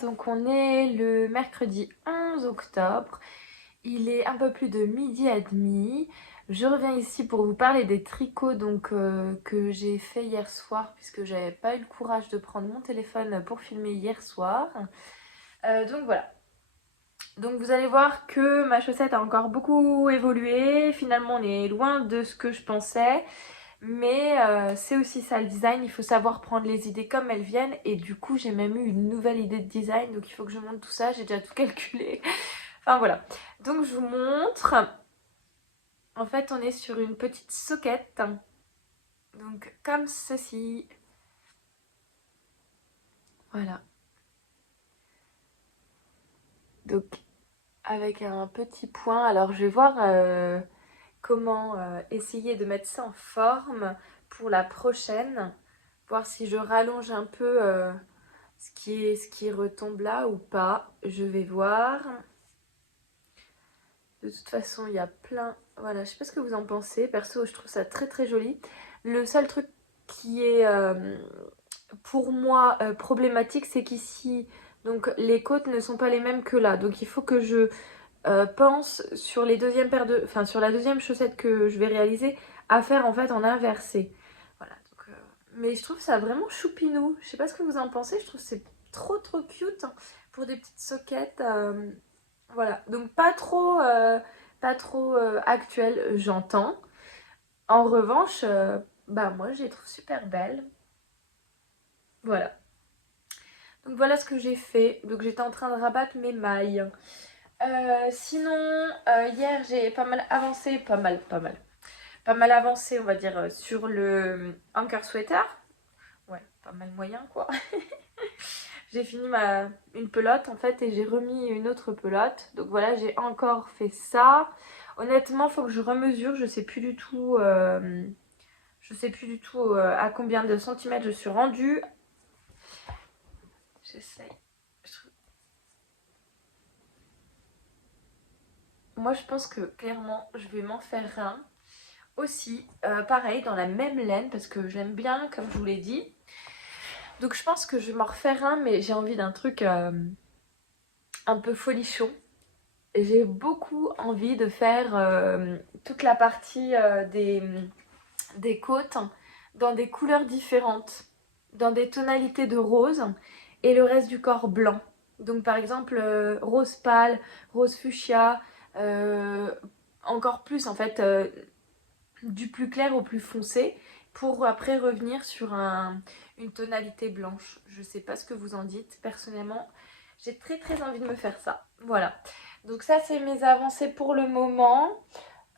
donc on est le mercredi 11 octobre, il est un peu plus de midi et demi. Je reviens ici pour vous parler des tricots que j'ai fait hier soir puisque j'avais pas eu le courage de prendre mon téléphone pour filmer hier soir. Donc voilà. Donc vous allez voir que ma chaussette a encore beaucoup évolué, finalement on est loin de ce que je pensais. Mais c'est aussi ça le design, il faut savoir prendre les idées comme elles viennent. Et du coup j'ai même eu une nouvelle idée de design, donc il faut que je monte tout ça, j'ai déjà tout calculé. Enfin voilà, donc je vous montre. En fait on est sur une petite soquette, donc comme ceci. Voilà. Donc avec un petit point, alors je vais voir comment essayer de mettre ça en forme pour la prochaine. Voir si je rallonge un peu ce qui retombe là ou pas. Je vais voir. De toute façon, il y a plein... Voilà, je sais pas ce que vous en pensez. Perso, je trouve ça très très joli. Le seul truc qui est pour moi problématique, c'est qu'ici, donc les côtes ne sont pas les mêmes que là. Donc il faut que je pense sur les deuxièmes paires de... Enfin, sur la deuxième chaussette que je vais réaliser, à faire en fait en inversé. Voilà, donc... Mais je trouve ça vraiment choupinou. Je sais pas ce que vous en pensez, je trouve que c'est trop trop cute hein, pour des petites soquettes. Voilà, donc pas trop actuel, j'entends. En revanche, bah moi je les trouve super belles. Voilà. Donc voilà ce que j'ai fait. Donc j'étais en train de rabattre mes mailles. Sinon, hier j'ai pas mal avancé, pas mal avancé on va dire sur le anchor sweater. Ouais, pas mal moyen quoi. J'ai fini une pelote en fait et j'ai remis une autre pelote. Donc voilà, j'ai encore fait ça. Honnêtement, faut que je remesure, je sais plus du tout, à combien de centimètres je suis rendue. J'essaye. Moi, je pense que clairement, je vais m'en faire un aussi, pareil, dans la même laine parce que j'aime bien, comme je vous l'ai dit. Donc je pense que je vais m'en refaire un, mais j'ai envie d'un truc un peu folichon. J'ai beaucoup envie de faire toute la partie des côtes dans des couleurs différentes, dans des tonalités de rose et le reste du corps blanc. Donc par exemple rose pâle, rose fuchsia, euh, encore plus en fait du plus clair au plus foncé pour après revenir sur une tonalité blanche. Je sais pas ce que vous en dites, personnellement j'ai très très envie de me faire ça. Voilà, donc ça c'est mes avancées pour le moment.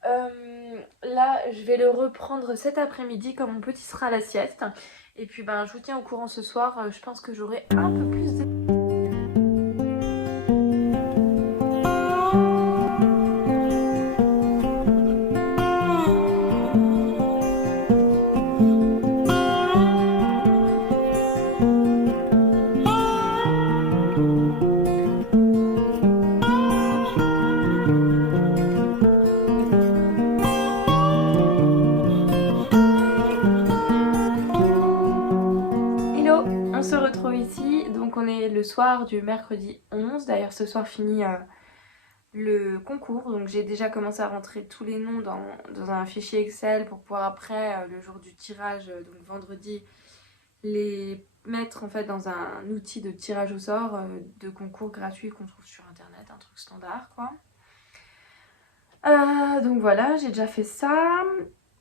Là je vais le reprendre cet après-midi quand mon petit sera à la sieste. Et puis ben je vous tiens au courant ce soir, je pense que j'aurai un peu plus de... Hello, on se retrouve ici, donc on est le soir du mercredi 11. D'ailleurs ce soir finit le concours, donc j'ai déjà commencé à rentrer tous les noms dans un fichier Excel pour pouvoir après, le jour du tirage, donc vendredi, les mettre en fait dans un outil de tirage au sort de concours gratuit qu'on trouve sur internet, un truc standard quoi. Donc voilà, j'ai déjà fait ça.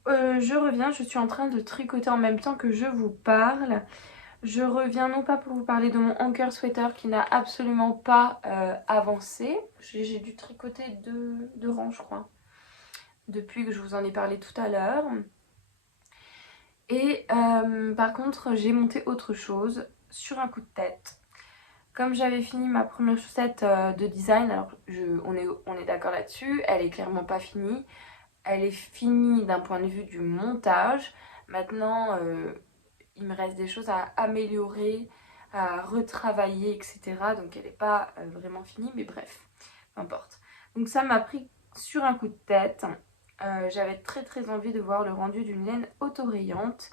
Je reviens, je suis en train de tricoter en même temps que je vous parle. Je reviens non pas pour vous parler de mon anchor sweater qui n'a absolument pas avancé. J'ai dû tricoter deux rangs je crois, depuis que je vous en ai parlé tout à l'heure. Et par contre j'ai monté autre chose sur un coup de tête. Comme j'avais fini ma première chaussette de design, alors on est d'accord là-dessus, elle est clairement pas finie. Elle est finie d'un point de vue du montage. Maintenant, il me reste des choses à améliorer, à retravailler, etc. Donc elle n'est pas vraiment finie, mais bref, peu importe. Donc ça m'a pris sur un coup de tête. J'avais très très envie de voir le rendu d'une laine autorayante.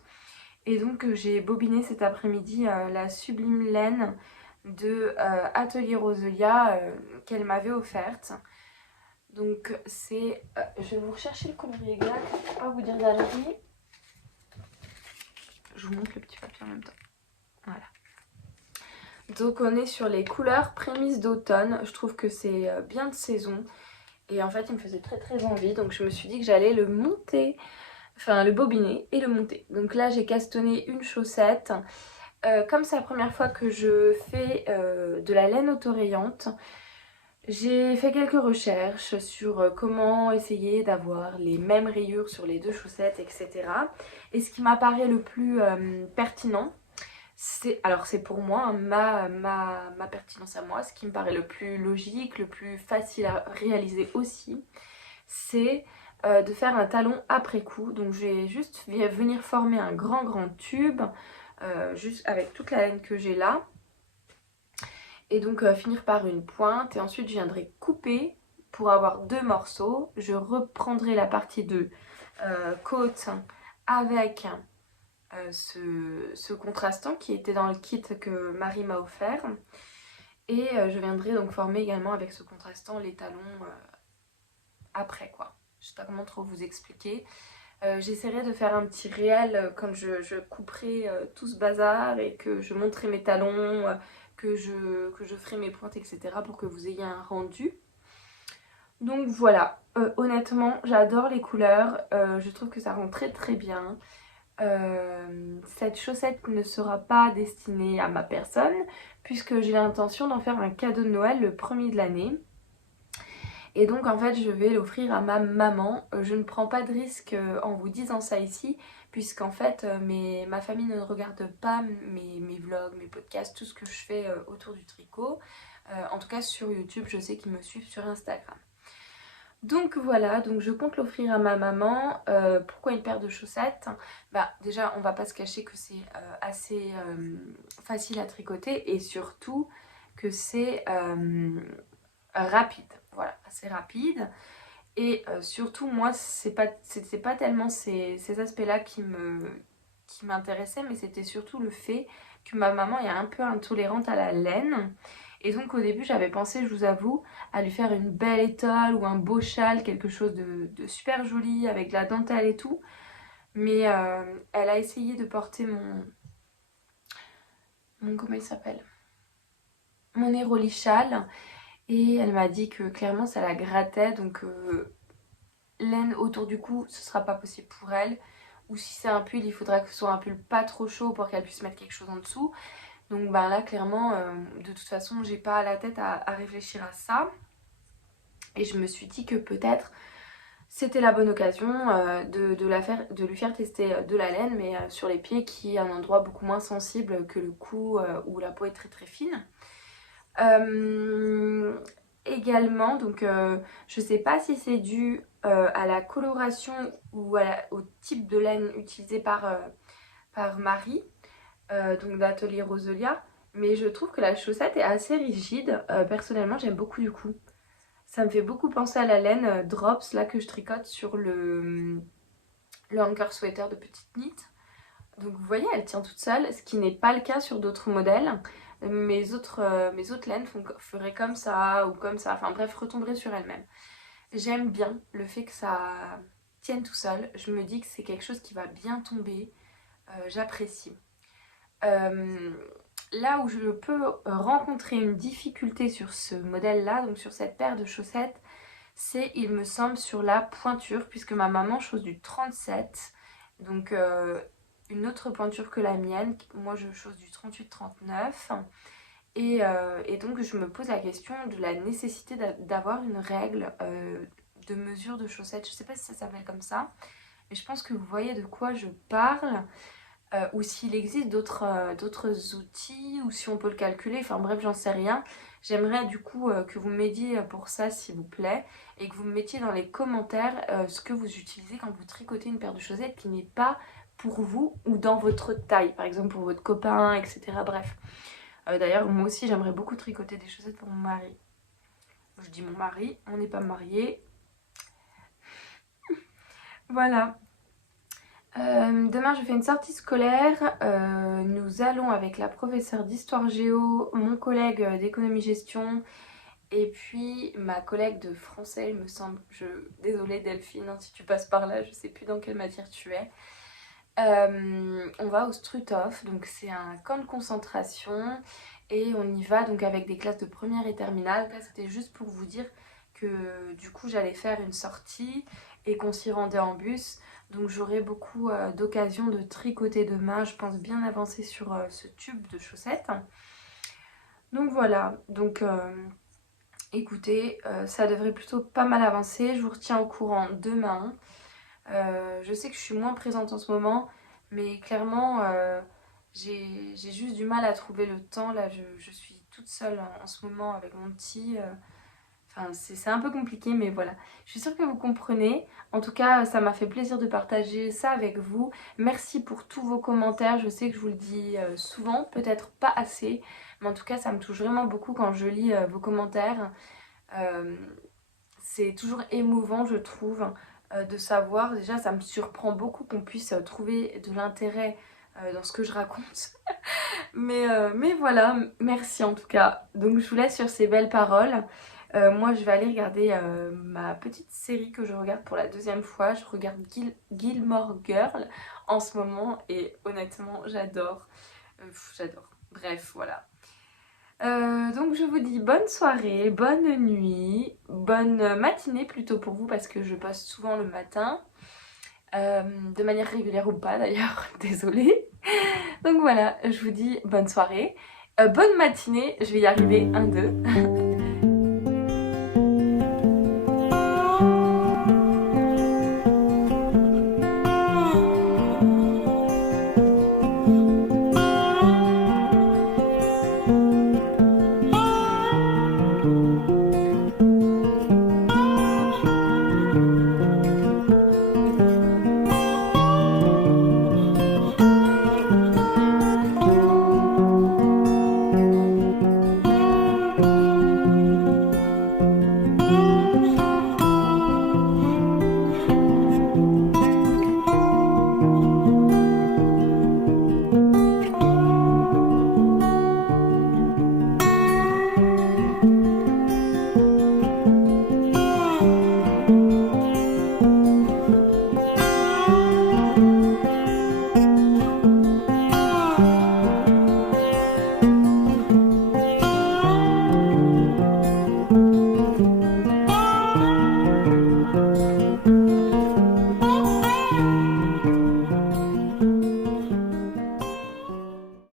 Et donc j'ai bobiné cet après-midi la sublime laine de Atelier Roselia qu'elle m'avait offerte. Donc c'est... je vais vous rechercher le courrier exact pour pas vous dire d'ânerie. Je vous montre le petit papier en même temps. Voilà. Donc on est sur les couleurs prémices d'automne. Je trouve que c'est bien de saison. Et en fait il me faisait très très envie. Donc je me suis dit que j'allais le monter. Enfin le bobiner et le monter. Donc là j'ai castonné une chaussette. Comme c'est la première fois que je fais de la laine autorayante, j'ai fait quelques recherches sur comment essayer d'avoir les mêmes rayures sur les deux chaussettes, etc. Et ce qui m'apparaît le plus pertinent, c'est pour moi hein, ma pertinence à moi, ce qui me paraît le plus logique, le plus facile à réaliser aussi, c'est de faire un talon après coup. Donc je vais juste venir former un grand tube, juste avec toute la laine que j'ai là. Et donc finir par une pointe et ensuite je viendrai couper pour avoir deux morceaux. Je reprendrai la partie de côte avec ce contrastant qui était dans le kit que Marie m'a offert. Et je viendrai donc former également avec ce contrastant les talons après quoi. Je sais pas comment trop vous expliquer. J'essaierai de faire un petit réel quand je couperai tout ce bazar et que je montrerai mes talons, que je ferai mes pointes, etc. pour que vous ayez un rendu. Donc voilà, honnêtement, j'adore les couleurs. Je trouve que ça rend très très bien. Cette chaussette ne sera pas destinée à ma personne puisque j'ai l'intention d'en faire un cadeau de Noël le premier de l'année. Et donc en fait je vais l'offrir à ma maman. Je ne prends pas de risque en vous disant ça ici puisqu'en fait ma famille ne regarde pas mes vlogs, mes podcasts, tout ce que je fais autour du tricot. En tout cas sur YouTube, je sais qu'ils me suivent sur Instagram. Donc voilà, donc je compte l'offrir à ma maman. Pourquoi une paire de chaussettes? Bah déjà on va pas se cacher que c'est assez facile à tricoter et surtout que c'est rapide. Voilà, assez rapide. Et surtout, moi, c'était pas tellement ces aspects-là qui m'intéressaient, mais c'était surtout le fait que ma maman est un peu intolérante à la laine. Et donc, au début, j'avais pensé, je vous avoue, à lui faire une belle étole ou un beau châle, quelque chose de super joli, avec de la dentelle et tout. Mais elle a essayé de porter comment il s'appelle? Mon Neroli châle. Et elle m'a dit que clairement ça la grattait, donc laine autour du cou, ce sera pas possible pour elle. Ou si c'est un pull, il faudra que ce soit un pull pas trop chaud pour qu'elle puisse mettre quelque chose en dessous. Donc ben là clairement, de toute façon, j'ai pas la tête à réfléchir à ça. Et je me suis dit que peut-être c'était la bonne occasion de lui faire tester de la laine, mais sur les pieds qui est un endroit beaucoup moins sensible que le cou où la peau est très très fine. Également, donc je sais pas si c'est dû à la coloration ou au type de laine utilisé par Marie, donc d'Atelier Roselia, mais je trouve que la chaussette est assez rigide. Personnellement, j'aime beaucoup du coup. Ça me fait beaucoup penser à la laine Drops là que je tricote sur le Anchor Sweater de Petite Knit. Donc vous voyez, elle tient toute seule, ce qui n'est pas le cas sur d'autres modèles. Mes autres laines feraient comme ça ou comme ça, enfin bref, retomberaient sur elles-mêmes. J'aime bien le fait que ça tienne tout seul. Je me dis que c'est quelque chose qui va bien tomber. J'apprécie. Là où je peux rencontrer une difficulté sur ce modèle-là, donc sur cette paire de chaussettes, c'est, il me semble, sur la pointure, puisque ma maman chose du 37. Donc une autre pointure que la mienne. Moi, je chose du 38-39. Et donc, je me pose la question de la nécessité d'avoir une règle de mesure de chaussettes. Je sais pas si ça s'appelle comme ça, mais je pense que vous voyez de quoi je parle. Ou s'il existe d'autres outils, ou si on peut le calculer. Enfin bref, j'en sais rien. J'aimerais du coup que vous m'aidiez pour ça, s'il vous plaît. Et que vous me mettiez dans les commentaires ce que vous utilisez quand vous tricotez une paire de chaussettes qui n'est pas pour vous ou dans votre taille, par exemple pour votre copain, etc. Bref. D'ailleurs, moi aussi, j'aimerais beaucoup tricoter des chaussettes pour mon mari. Je dis mon mari, on n'est pas mariés. Voilà. Demain je fais une sortie scolaire, nous allons avec la professeure d'histoire géo, mon collègue d'économie gestion et puis ma collègue de français il me semble. Désolée Delphine hein, si tu passes par là, je sais plus dans quelle matière tu es. On va au Struthof, donc c'est un camp de concentration et on y va donc avec des classes de première et terminale. Là c'était juste pour vous dire que du coup j'allais faire une sortie et qu'on s'y rendait en bus. Donc j'aurai beaucoup d'occasions de tricoter demain, je pense bien avancer sur ce tube de chaussettes. Donc voilà, donc écoutez, ça devrait plutôt pas mal avancer, je vous retiens au courant demain. Je sais que je suis moins présente en ce moment, mais clairement j'ai juste du mal à trouver le temps. Là je suis toute seule en ce moment avec mon petit. Enfin, c'est un peu compliqué, mais voilà. Je suis sûre que vous comprenez. En tout cas, ça m'a fait plaisir de partager ça avec vous. Merci pour tous vos commentaires. Je sais que je vous le dis souvent, peut-être pas assez. Mais en tout cas, ça me touche vraiment beaucoup quand je lis vos commentaires. Euh, c'est toujours émouvant, je trouve, de savoir. Déjà, ça me surprend beaucoup qu'on puisse trouver de l'intérêt dans ce que je raconte. Mais voilà, merci en tout cas. Donc je vous laisse sur ces belles paroles. Moi je vais aller regarder ma petite série que je regarde pour la deuxième fois. Je regarde Gilmore Girl en ce moment et honnêtement j'adore. J'adore. Bref, voilà. Donc je vous dis bonne soirée, bonne nuit, bonne matinée plutôt pour vous parce que je poste souvent le matin. De manière régulière ou pas d'ailleurs, désolée. Donc voilà, je vous dis bonne soirée, bonne matinée, je vais y arriver, 1, 2.